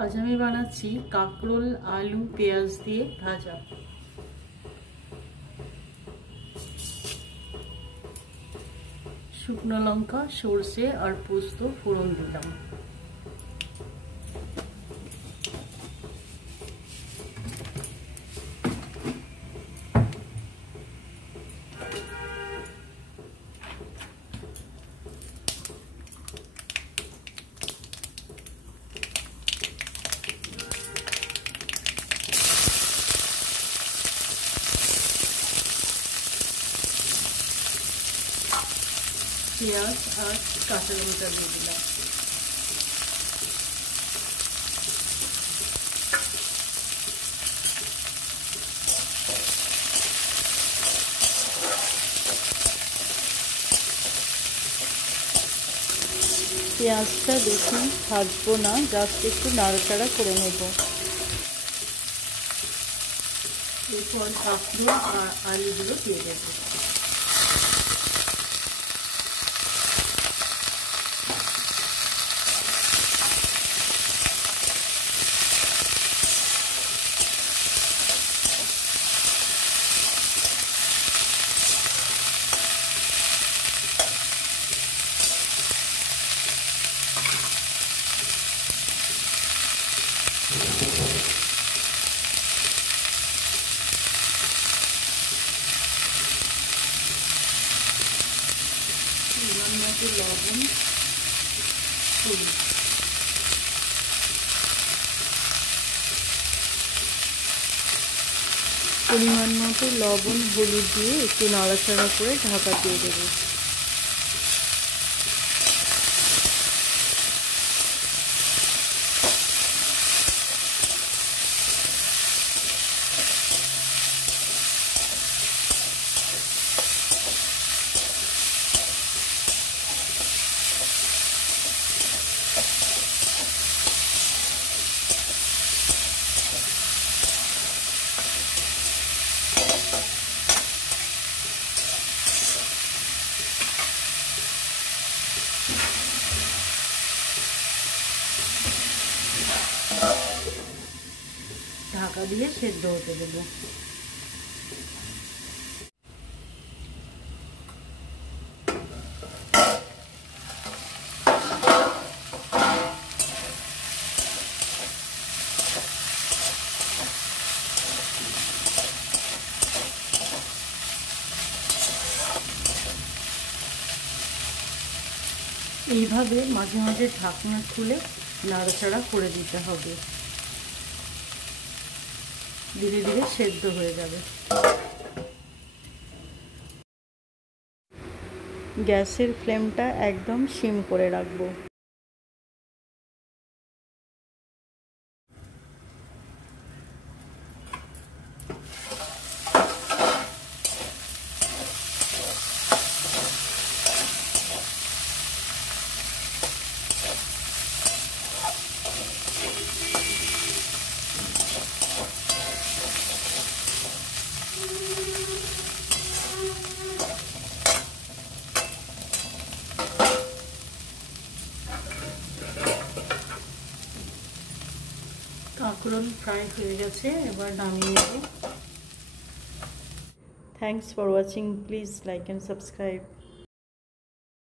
আজ আমি বানাচ্ছি কাঁকরোল আলু পেঁয়াজ দিয়ে ভাজা। শুকনো লঙ্কা সরষে আর পোস্ত ফোড়ন দিলাম। পেঁয়াজ আর কাঁচা লঙ্কা দিয়ে দিলাম। পেঁয়াজটা বেশি ভাজবো না, জাস্ট একটু নাড়াচাড়া করে নেব। এরপর কাঁকরোল আর আলুগুলো দিয়ে দেবো। লবণ, হলুদ, পরিমাণ মতো লবণ হলুদ দিয়ে একটু নাড়াচাড়া করে ঢাকা দিয়ে দেবো। ঢাকা দিয়ে সেদ্ধ হতে দেবো। এইভাবে মাঝে মাঝে ঢাকনা খুলে নাড়াচাড়া করে দিতে হবে, ধীরে ধীরে সেদ্ধ হয়ে যাবে। গ্যাসের ফ্লেমটা একদম সিম করে রাখবো। কাঁকরোল ফ্রাই হয়ে গেছে, এবার নামিয়ে নেব। Thanks for watching, please like and subscribe.